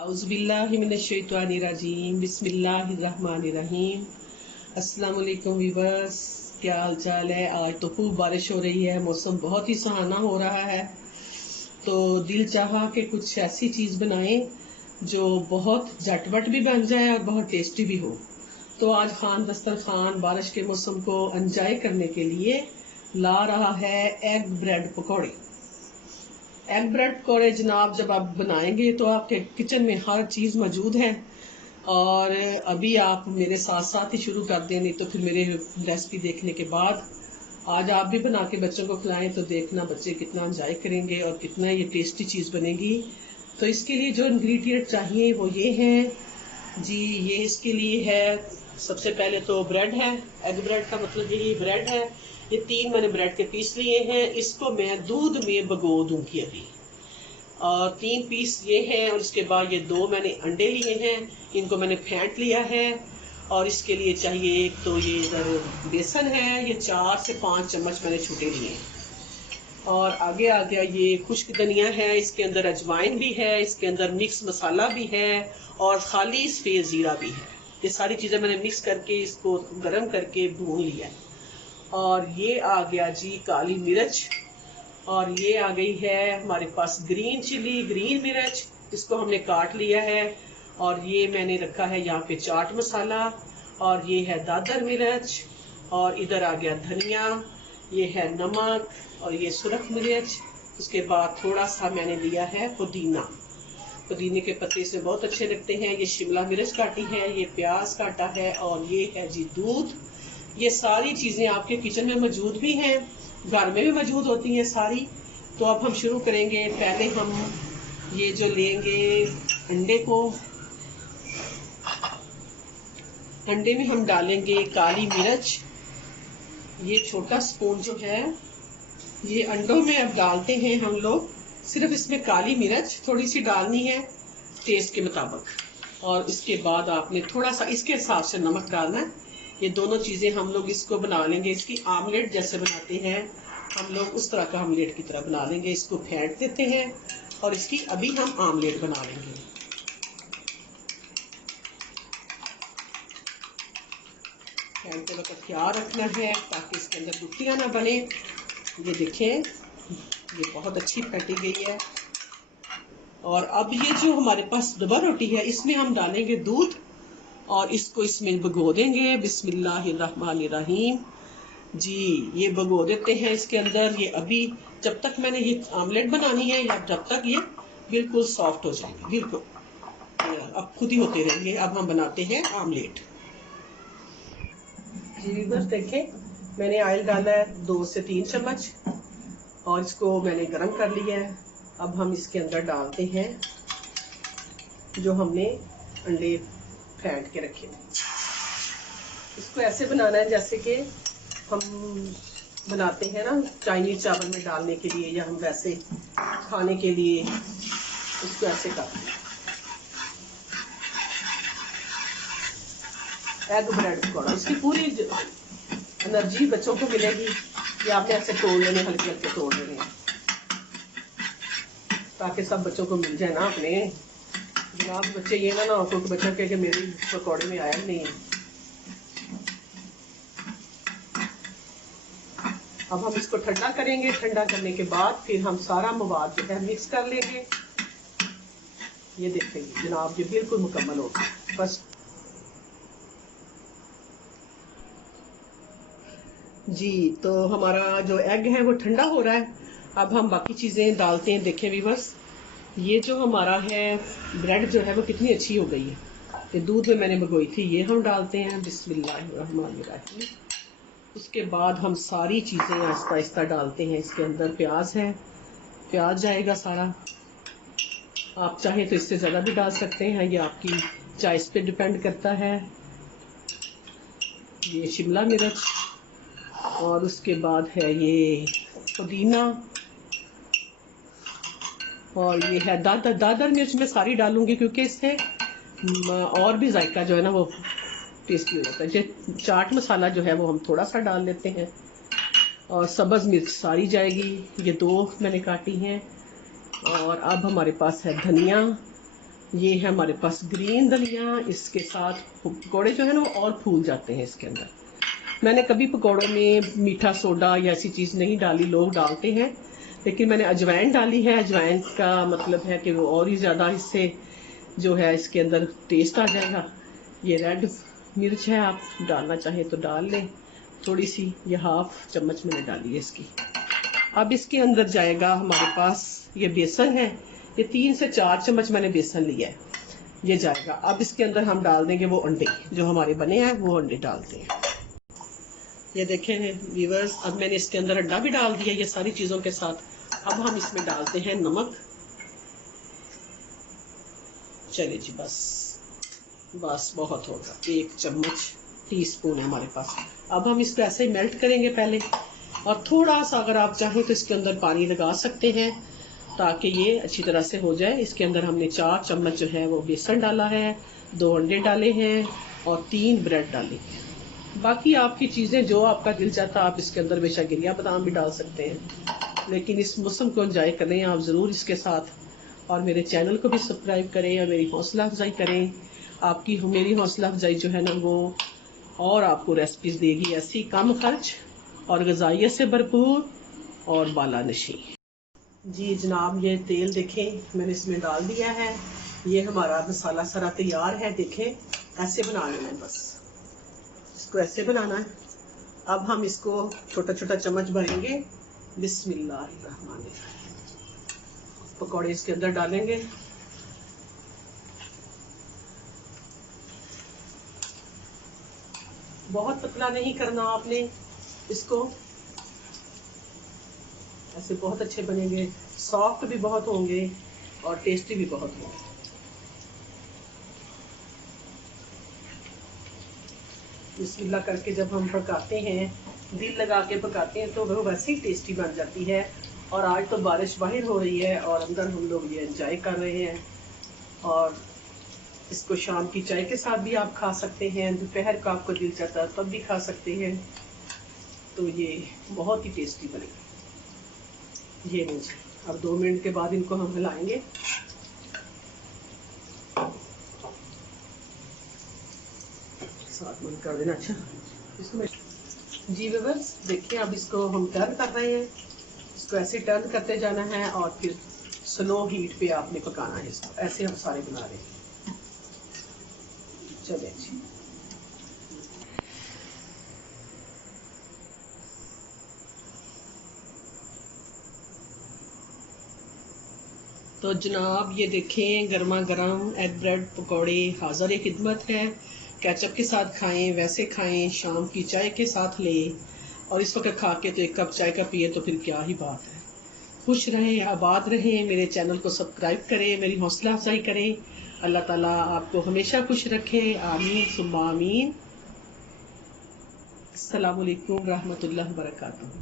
औज़ुबिल्लाहिमिनश्शैतानिर्रजीम बिस्मिल्लाहिर्रहमानिर्रहीम। अस्सलाम वालेकुम वीवर्स, क्या हाल चाल है। आज तो खूब बारिश हो रही है, मौसम बहुत ही सुहाना हो रहा है। तो दिल चाहा कि कुछ ऐसी चीज़ बनाएं जो बहुत झटपट भी बन जाए और बहुत टेस्टी भी हो। तो आज खान दस्तरखान बारिश के मौसम को एंजॉय करने के लिए ला रहा है एग ब्रेड पकौड़े। एग ब्रेड पकौड़े जनाब जब आप बनाएंगे तो आपके किचन में हर चीज़ मौजूद है। और अभी आप मेरे साथ साथ ही शुरू कर दें, नहीं तो फिर मेरे रेसिपी देखने के बाद आज आप भी बना के बच्चों को खिलाएं तो देखना बच्चे कितना एंजॉय करेंगे और कितना ये टेस्टी चीज़ बनेगी। तो इसके लिए जो इंग्रेडिएंट चाहिए वो ये हैं जी। ये इसके लिए है, सबसे पहले तो ब्रेड है। एग ब्रेड का मतलब यही ब्रेड है। ये 3 मैंने ब्रेड के पीस लिए हैं, इसको मैं दूध में भिगो दूंगी अभी। और 3 पीस ये हैं और इसके बाद ये 2 मैंने अंडे लिए हैं, इनको मैंने फेंट लिया है। और इसके लिए चाहिए एक तो ये इधर बेसन है, ये 4 से 5 चम्मच मैंने छूटे लिए हैं। और आगे आ गया ये खुश्क धनिया है, इसके अंदर अजवाइन भी है, इसके अंदर मिक्स मसाला भी है और खाली सफ़ेद ज़ीरा भी है। ये सारी चीज़ें मैंने मिक्स करके इसको गर्म करके भून लिया है। और ये आ गया जी काली मिर्च, और ये आ गई है हमारे पास ग्रीन चिली, ग्रीन मिर्च, इसको हमने काट लिया है। और ये मैंने रखा है यहाँ पे चाट मसाला, और ये है दादर मिर्च, और इधर आ गया धनिया, ये है नमक, और ये सुरख मिर्च। उसके बाद थोड़ा सा मैंने लिया है पुदीना, पुदीने के पत्ते से बहुत अच्छे लगते हैं। ये शिमला मिर्च काटी है, ये प्याज काटा है, और ये है जी दूध। ये सारी चीज़ें आपके किचन में मौजूद भी हैं, घर में भी मौजूद होती हैं सारी। तो अब हम शुरू करेंगे। पहले हम ये जो लेंगे अंडे को, अंडे में हम डालेंगे काली मिर्च। ये छोटा स्पून जो है ये अंडों में अब डालते हैं हम लोग। सिर्फ इसमें काली मिर्च थोड़ी सी डालनी है टेस्ट के मुताबिक, और इसके बाद आपने थोड़ा सा इसके हिसाब से नमक डालना है। ये दोनों चीज़ें हम लोग इसको बना लेंगे, इसकी आमलेट जैसे बनाते हैं हम लोग उस तरह का आमलेट की तरह बना लेंगे। इसको फेंट देते हैं और इसकी अभी हम आमलेट बना लेंगे। फेंटते वक्त ख्याल रखना है ताकि इसके अंदर गुठलियाँ ना बने। ये देखें, ये बहुत अच्छी फेंटी गई है। और अब ये जो हमारे पास डबा रोटी है इसमें हम डालेंगे दूध और इसको इसमें भिगो देंगे। बिस्मिल्लाहिर्रहमानिर्रहीम जी। ये भिगो देते हैं इसके अंदर। ये अभी जब तक मैंने ये आमलेट बनानी है या जब तक ये बिल्कुल सॉफ्ट हो जाएंगे, बिल्कुल अब खुद ही होते रहेंगे। अब हम बनाते हैं आमलेट जी। बस देखें, मैंने ऑयल डाला है 2 से 3 चम्मच और इसको मैंने गरम कर लिया है। अब हम इसके अंदर डालते हैं जो हमने अंडे फेंट के रखे थे। इसको ऐसे बनाना है जैसे कि हम बनाते हैं ना चाइनीज चावल में डालने के लिए, या हम वैसे खाने के लिए इसको ऐसे करते हैं। एग ब्रेड पकौड़ा, इसकी पूरी एनर्जी बच्चों को मिलेगी। ये आपने ऐसे तोड़ लेने, हल्के हल्के तोड़ लेने ताकि सब बच्चों को मिल जाए ना अपने। जनाब बच्चे ये ना हो तो बच्चा कहे कि मेरी पकौड़े में आया नहीं है। अब हम इसको ठंडा करेंगे। ठंडा करने के बाद फिर हम सारा मवाद जो है मिक्स कर लेंगे। ये देखेंगे जनाब ये बिल्कुल मुकम्मल हो गया। बस जी, तो हमारा जो एग है वो ठंडा हो रहा है। अब हम बाकी चीज़ें डालते हैं। देखें व्यूअर्स, ये जो हमारा है ब्रेड जो है वो कितनी अच्छी हो गई है। ये दूध में मैंने भिगोई थी, ये हम डालते हैं। बिस्मिल्लाहिर्रहमानिर्रहीम। उसके बाद हम सारी चीज़ें आहिस्ता आहिस्ता डालते हैं। इसके अंदर प्याज है, प्याज जाएगा सारा। आप चाहें तो इससे ज़्यादा भी डाल सकते हैं, ये आपकी चॉइस पे डिपेंड करता है। ये शिमला मिर्च, और उसके बाद है ये पुदीना, और ये है दादर मिर्च मैं सारी डालूंगी क्योंकि इससे और भी जायका जो है ना वो टेस्टी हो जाता है। चाट मसाला जो है वो हम थोड़ा सा डाल लेते हैं, और सब्ज़ मिर्च सारी जाएगी। ये 2 मैंने काटी हैं। और अब हमारे पास है धनिया, ये है हमारे पास ग्रीन दलिया। इसके साथ पकौड़े जो है ना वो और फूल जाते हैं इसके अंदर। मैंने कभी पकौड़ों में मीठा सोडा या ऐसी चीज़ नहीं डाली, लोग डालते हैं, लेकिन मैंने अजवाइन डाली है। अजवाइन का मतलब है कि वो और ही ज़्यादा इससे जो है इसके अंदर टेस्ट आ जाएगा। ये रेड मिर्च है, आप डालना चाहें तो डाल लें थोड़ी सी, ये 1/2 चम्मच मैंने डाली है इसकी। अब इसके अंदर जाएगा हमारे पास ये बेसन है, ये 3 से 4 चम्मच मैंने बेसन लिया है, ये जाएगा। अब इसके अंदर हम डाल देंगे वो अंडे जो हमारे बने हैं, वो अंडे डालते हैं। ये देखें व्यूअर्स, अब मैंने इसके अंदर अंडा भी डाल दिया ये सारी चीज़ों के साथ। अब हम इसमें डालते हैं नमक। चलिए जी, बस बहुत होगा, 1 चम्मच टीस्पून है हमारे पास। अब हम इसको ऐसे ही मेल्ट करेंगे पहले, और थोड़ा सा अगर आप चाहें तो इसके अंदर पानी लगा सकते हैं ताकि ये अच्छी तरह से हो जाए। इसके अंदर हमने 4 चम्मच जो है वो बेसन डाला है, 2 अंडे डाले हैं और 3 ब्रेड डाले हैं। बाकी आपकी चीज़ें जो आपका दिल चाहता आप इसके अंदर बेशक गिरिया बादाम भी डाल सकते हैं, लेकिन इस मौसम को एंजॉय करें आप ज़रूर इसके साथ। और मेरे चैनल को भी सब्सक्राइब करें और मेरी हौसला अफजाई करें। आपकी मेरी हौसला अफजाई जो है ना वो और आपको रेसिपीज़ देगी ऐसी कम खर्च और ग़िज़ाइयत से भरपूर और बालानशी। जी जनाब, ये तेल देखें मैंने इसमें डाल दिया है। ये हमारा मसाला सारा तैयार है। देखें ऐसे बनाना है, बस इसको ऐसे बनाना है। अब हम इसको छोटा छोटा चम्मच भरेंगे। बिस्मिल्लाहिर्रहमानिर्रहीम। पकौड़े इसके अंदर डालेंगे। बहुत पतला नहीं करना आपने इसको, ऐसे बहुत अच्छे बनेंगे, सॉफ्ट भी बहुत होंगे और टेस्टी भी बहुत होंगे। बिस्मिल्लाह करके जब हम पकाते हैं, दिल लगा के पकाते हैं तो वो वैसे ही टेस्टी बन जाती है। और आज तो बारिश बाहर हो रही है और अंदर हम लोग ये एंजॉय कर रहे हैं। और इसको शाम की चाय के साथ भी आप खा सकते हैं, दोपहर का आपको दिल चाहता है तब भी खा सकते हैं। तो ये बहुत ही टेस्टी बनेगा। ये लीजिए, अब 2 मिनट के बाद इनको हम हिलाएंगे। साथ बंद कर देना। अच्छा इसको जी व्यूअर्स देखिए, अब इसको हम टर्न कर रहे हैं। इसको ऐसे टर्न करते जाना है और फिर स्लो हीट पे आपने पकाना है इसको। ऐसे हम सारे बना रहे हैं। चलिए जी, तो जनाब ये देखें गर्मा गर्म एग ब्रेड पकौड़े हाज़िर खिदमत है। केचप के साथ खाएं, वैसे खाएं, शाम की चाय के साथ लें, और इस वक्त खा के तो 1 कप चाय का पिए तो फिर क्या ही बात है। खुश रहें, आबाद रहें। मेरे चैनल को सब्सक्राइब करें, मेरी हौसला अफजाई करें। अल्लाह ताला आपको हमेशा खुश रखे, आमीन सुम्मा आमीन। अस्सलामु अलैकुम रहमतुल्लाहि व बरकातुहू।